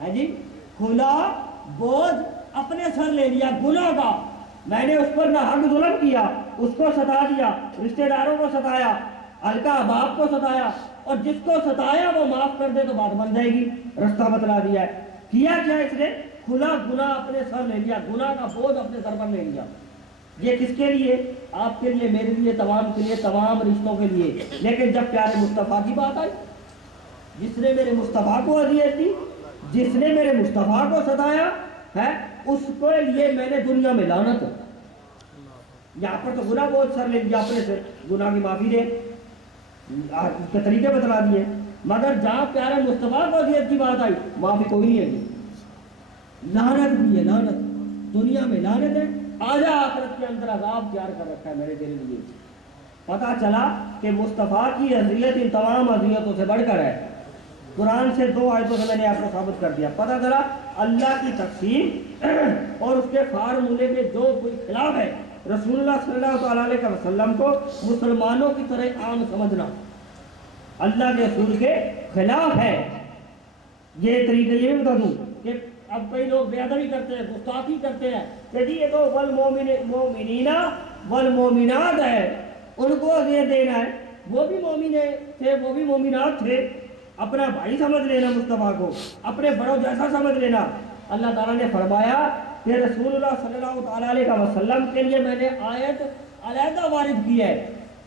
ہے جی، کھلا بوجھ اپنے سر لے لیا گناہ کا، میں نے اس پر نہ حق ظلم کیا، اس کو ستا دیا، رشتہ داروں کو ستایا، الکا باپ کو ستایا، اور جس کو ستایا وہ معاف کر دے تو بات بن جائے گی، رستہ بتلا دیا ہے۔ کیا کیا اس نے؟ کھلا گناہ اپنے سر لے لیا، گناہ کا بوجھ اپنے سر پر لے لیا۔ یہ کس کے لیے؟ آپ کے لیے، میرے لیے، تمام کے لیے، تمام رشتوں کے لیے۔ لیکن جب پیارے مصطفیٰ کی بات آئی، جس نے میرے مصطفیٰ کو اذیت دی، جس نے میرے مصطفیٰ کو ستایا ہے، اس کے لیے میں نے دنیا میں لعنت۔ یہاں پر تو گناہ بہت سر لے لیا اپنے سے، گناہ کی معافی دے، اس کے طریقے بتلا دیے، مگر جہاں پیارے مصطفیٰ کو اذیت کی بات آئی، معافی کوئی نہیں ہے، لعنت بھی ہے، لعنت دنیا میں لعنت ہے، آجا آخرت کے اندر عذاب تیار کر رکھا ہے میرے تیرے لیے۔ پتا چلا کہ مصطفیٰ کی اذیت ان تمام اذیتوں سے بڑھ کر ہے۔ قرآن سے 2 آیتوں سے میں نے آپ کو ثابت کر دیا۔ پتا چلا اللہ کی تقسیم اور اس کے فارمولے میں جو کوئی خلاف ہے، رسول اللہ صلی اللہ علیہ وسلم کو مسلمانوں کی طرح عام سمجھنا اللہ کے رسول کے خلاف ہے۔ یہ طریقہ یہ بھی بتا دوں کہ اب کئی لوگ بے ادبی کرتے ہیں، گستاخی کرتے ہیں کہ جی یہ تو والمومنین والمومنات ہے، ان کو اذیت دینا ہے، وہ بھی مومن تھے، وہ بھی مومنات تھے، اپنا بھائی سمجھ لینا مصطفیٰ کو، اپنے بڑوں جیسا سمجھ لینا۔ اللہ تعالیٰ نے فرمایا کہ رسول اللہ صلی اللہ علیہ وسلم کے لیے میں نے آیت علیحدہ وارد کی ہے،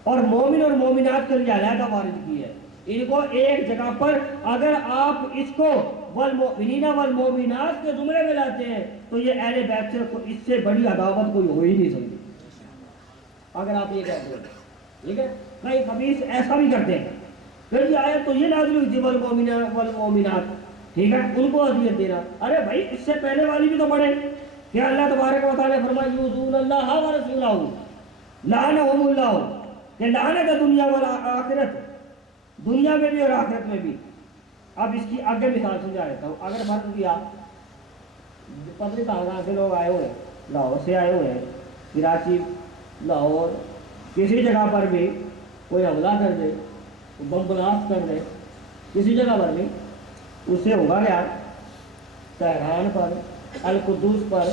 اور مومن اور مومنات کے لیے علیحدہ وارد کی ہے۔ ان کو ایک جگہ پر اگر آپ اس کو والمؤمنین والمؤمنات کے زمرے میں لاتے ہیں تو یہ اہل بیت سے اس سے بڑی عداوت کوئی ہو ہی نہیں سکتی، اگر آپ یہ کہتے ہیں۔ ٹھیک ہے، کئی خبیث ایسا بھی کرتے ہیں کہ یہ آیت تو یہ نازل ہوئی تھی والمؤمنات، ٹھیک ہے، ان کو اذیت دینا۔ ارے بھائی اس سے پہلے والی بھی تو پڑھے کہ اللہ تبارک و تعالیٰ نے فرمایا یؤذون اللہ ورسولہ لعنہم اللہ، کہ لعنت ہے دنیا والآخرت، دنیا میں بھی اور آخرت میں بھی۔ اب اس کی آگے مثال سمجھا دیتا ہوں۔ اگر فرض کیا پتہ کہاں سے لوگ آئے ہوئے ہیں، لاہور سے آئے ہوئے ہیں، کراچی، لاہور، کسی جگہ پر بھی کوئی حملہ کر دے، بم بلاسٹ کر دے کسی جگہ پر بھی، اس سے ہوگا کیا؟ تہران پر، القدس پر،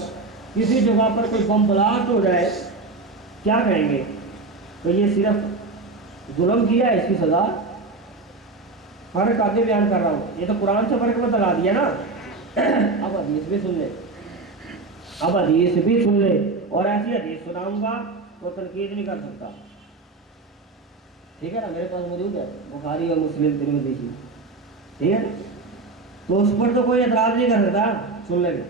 کسی جگہ پر کوئی بم بلاسٹ ہو جائے، کیا کہیں گے؟ تو یہ صرف ظلم کیا ہے، اس کی سزا۔ فرق آگے بیان کر رہا ہوں، یہ تو قرآن سے فرق بتلا دیا نا۔ اب حدیث بھی سن لے، اب حدیث بھی سن لے، اور ایسی حدیث سناؤں گا وہ تنقید نہیں کر سکتا، ٹھیک ہے نا؟ میرے پاس موجود ہے بخاری اور مسلم ترمذی کی، ٹھیک ہے، تو اس پر تو کوئی اعتراض نہیں کر سکتا، سن لے گے۔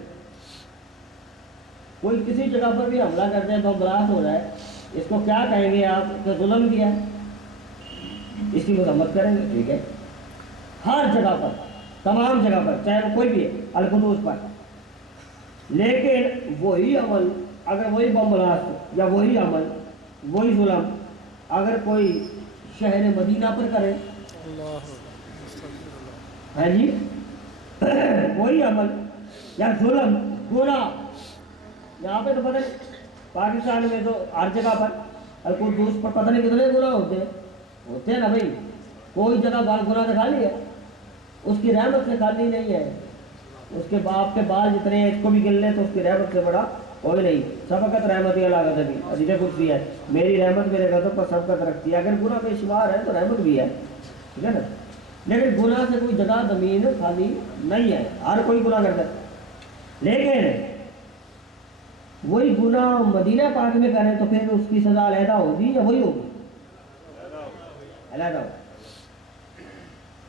کوئی کسی جگہ پر بھی حملہ کرتے ہیں، بم بلاسٹ ہو رہا ہے، اس کو کیا کہیں گے آپ کہ ظلم کیا ہے؟ اس کی مذمت کریں گے، ٹھیک ہے، ہر جگہ پر، تمام جگہ پر، چاہے وہ کوئی بھی ہے، القدس پر۔ لیکن وہی عمل اگر وہی بم بلاسٹ یا وہی عمل وہی ظلم اگر کوئی شہر مدینہ پر کرے، ہے جی، وہی عمل یا ظلم، گناہ، یہاں پہ تو پتہ نہیں، پاکستان میں تو ہر جگہ پر، القدس پر پتہ نہیں کتنے گناہ ہوتے ہیں نا بھائی، کوئی جگہ گناہ دکھا لی ہے، اس کی رحمت سے خالی نہیں ہے، اس کے باپ کے بال جتنے ہیں اس کو بھی گن لیں تو اس کی رحمت سے بڑا کوئی نہیں۔ سبقت رحمتی اللہ کا بھی حدیث قدسی ہے، میری رحمت میرے غضب پر سبقت رکھتی ہے۔ اگر گناہ بے شمار ہے تو رحمت بھی ہے، ٹھیک ہے نا؟ لیکن گناہ سے کوئی جگہ زمین خالی نہیں ہے، ہر کوئی گناہ کرتا ہے۔ لیکن وہی گناہ مدینہ پاک میں کریں تو پھر اس کی سزا علیحدہ ہوگی یا وہی ہوگی؟ علیحدہ ہوگی۔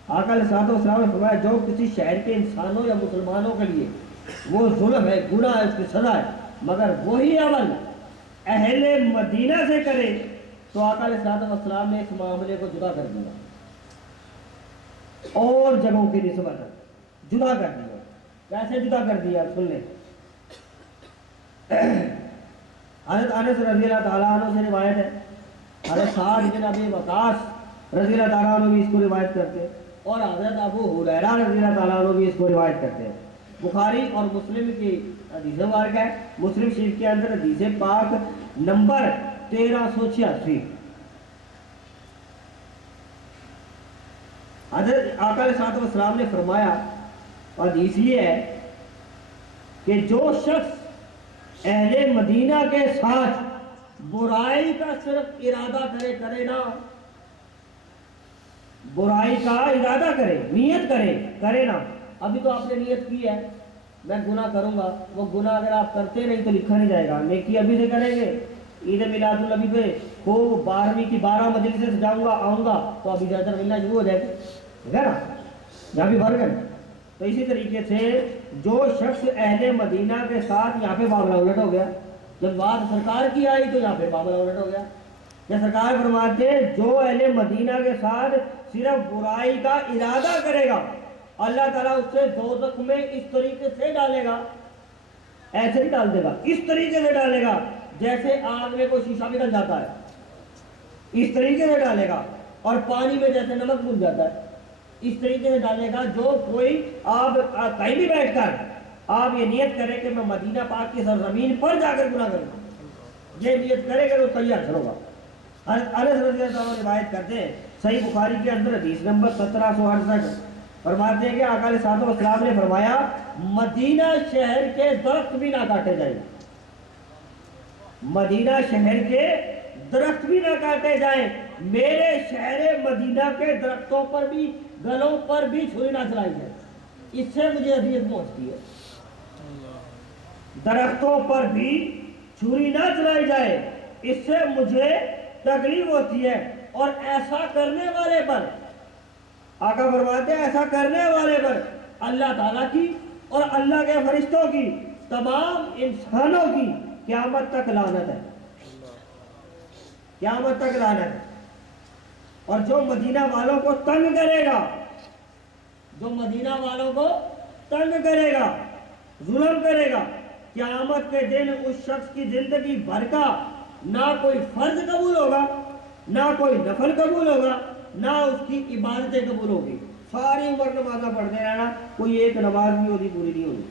آقا علیہ الصلوۃ والسلام نے فرمایا جو کسی شہر کے انسانوں یا مسلمانوں کے لیے وہ ظلم ہے، گناہ ہے، اس کی سزا ہے، مگر وہی عمل اہل مدینہ سے کرے تو آقا علیہ الصلوۃ والسلام نے اس معاملے کو جدا کر دیا، اور جگہوں کی نسبت جدا کر دیا۔ کیسے جدا کر دیا؟ سن لیں۔ حضرت انس رضی اللہ تعالیٰ عنہ سے روایت ہے، حضرت سعد بن ابی وقاص رضی اللہ تعالیٰ عنہ بھی اس کو روایت کرتے ہیں، اور حضرت ابو ہریرہ رضی اللہ تعالیٰ عنہ بھی اس کو روایت کرتے ہیں۔ بخاری اور مسلم کی حدیث مبارک ہے، مسلم شریف کے اندر حدیث پاک نمبر 1386۔ حضرت آقا علیہ الصلوۃ والسلام نے فرمایا حدیث یہ ہے کہ جو شخص اہل مدینہ کے ساتھ برائی کا صرف ارادہ کرے نا، برائی کا ارادہ کرے، نیت کرے نا، ابھی تو آپ نے نیت کی ہے میں گناہ کروں گا، وہ گناہ اگر آپ کرتے نہیں تو لکھا نہیں جائے گا، نیکی ابھی سے کریں گے، عید میلاد النبی پہ خوب 12ویں کی 12 مجلس سے جاؤں گا آؤں گا تو ابھی زیادہ ملنا شروع ہو جائے گا نا، یہاں بھی فرق ہے۔ تو اسی طریقے سے جو شخص اہل مدینہ کے ساتھ، یہاں پہ معاملہ الٹ ہو گیا، جب بات سرکار کی آئی تو یہاں پہ معاملہ الٹ ہو گیا، یا سرکار فرماتے جو اہل مدینہ کے ساتھ صرف برائی کا ارادہ کرے گا اللہ تعالیٰ اس سے دوزخ میں اس طریقے سے ڈالے گا، ایسے ہی ڈال دے گا، اس طریقے سے ڈالے گا جیسے آگ میں کوئی شیشہ نکل جاتا ہے، اس طریقے سے ڈالے گا، اور پانی میں جیسے نمک گھل جاتا ہے اس طریقے سے ڈالے گا۔ جو کوئی آپ کہیں بھی بیٹھ کر آپ یہ نیت کرے کہ میں مدینہ پاک کی سرزمین پر جا کر گناہ کروں، یہ نیت کرے گا تو صحیح اثر ہوگا۔ انس رضی اللہ عنہ روایت کرتے ہیں، صحیح بخاری کے اندر حدیث نمبر 1768 فرماتے ہیں کہ آقا علیہ الصلوۃ والسلام نے فرمایا مدینہ شہر کے درخت بھی نہ کاٹے جائیں، مدینہ شہر کے درخت بھی نہ کاٹے جائیں، میرے شہر مدینہ کے درختوں پر بھی، گلوں پر بھی چھری نہ چلائی جائے، اس سے مجھے اذیت پہنچتی ہے، درختوں پر بھی چھری نہ چلائی جائے اس سے مجھے تکلیف ہوتی ہے، اور ایسا کرنے والے پر آقا فرماتے ہیں ایسا کرنے والے پر اللہ تعالیٰ کی اور اللہ کے فرشتوں کی، تمام انسانوں کی قیامت تک لعنت ہے، قیامت تک لعنت ہے۔ اور جو مدینہ والوں کو تنگ کرے گا، جو مدینہ والوں کو تنگ کرے گا، ظلم کرے گا، قیامت کے دن اس شخص کی زندگی بھر کا نہ کوئی فرض قبول ہوگا، نہ کوئی نفل قبول ہوگا، نہ اس کی عبادتیں قبول ہوگی، ساری عمر نمازیں پڑھتے رہنا، کوئی ایک نماز بھی ہوتی پوری نہیں ہوگی۔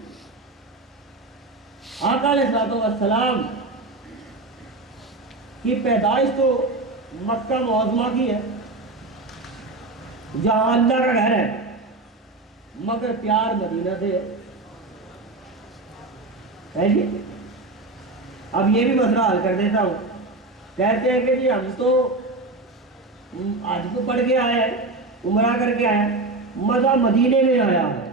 آقا علیہ الصلوۃ والسلام کی پیدائش تو مکہ معظمہ کی ہے جہاں اللہ کا گھر ہے، مگر پیار مدینہ سے ہے جی۔ اب یہ بھی مسئلہ حل کر دیتا ہوں، کہتے ہیں کہ جی ہم تو آج کو پڑھ کے آئے ہیں، عمرہ کر کے آئے ہیں، مزہ مدینے میں آیا ہے،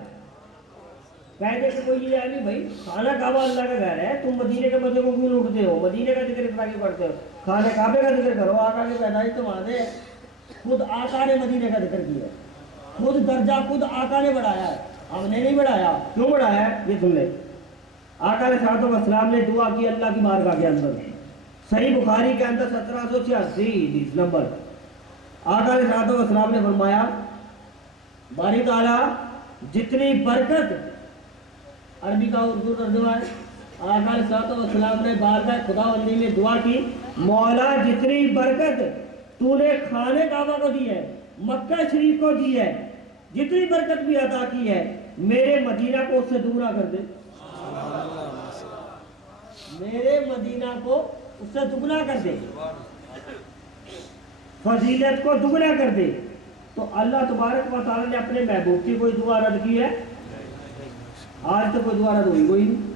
کہتے کہ کوئی یہ ہے نہیں بھائی خانہ کعبہ اللہ کا گھر ہے، تم مدینے کے مزے کو کیوں لوٹتے ہو، مدینے کا ذکر اتنا کیوں کرتے ہو، خانہ کعبے کا ذکر کرو، آقا کی پیدائش تو وہاں سے ہے، خود آقا نے مدینے کا ذکر کیا ہے، خود درجہ خود آقا نے بڑھایا ہے، ہم نے نہیں بڑھایا، کیوں بڑھایا ہے یہ سن لیں۔ آقا علیہ الصلوۃ والسلام نے دعا کی اللہ کی بارگاہ کے اندر، صحیح بخاری کے اندر 1786 حدیث نمبر، آقا علیہ الصلوۃ والسلام نے فرمایا باری تعالیٰ جتنی برکت، عربی کا اردو ترجمہ ہے، آقا علیہ الصلوۃ والسلام نے بارگاہ خدا بندی میں دعا کی، مولا جتنی برکت تو نے خانہ کعبہ کو دی ہے، مکہ شریف کو دی ہے، جتنی برکت بھی عطا کی ہے میرے مدینہ کو اس سے دگنا کر دے، میرے مدینہ کو اس سے دگنا کر دے، فضیلت کو دگنا کر دے۔ تو اللہ تبارک و تعالیٰ نے اپنے محبوب کی کوئی دعا رد کی ہے؟ آج تو کوئی دعا رد ہوئی کوئی نہیں۔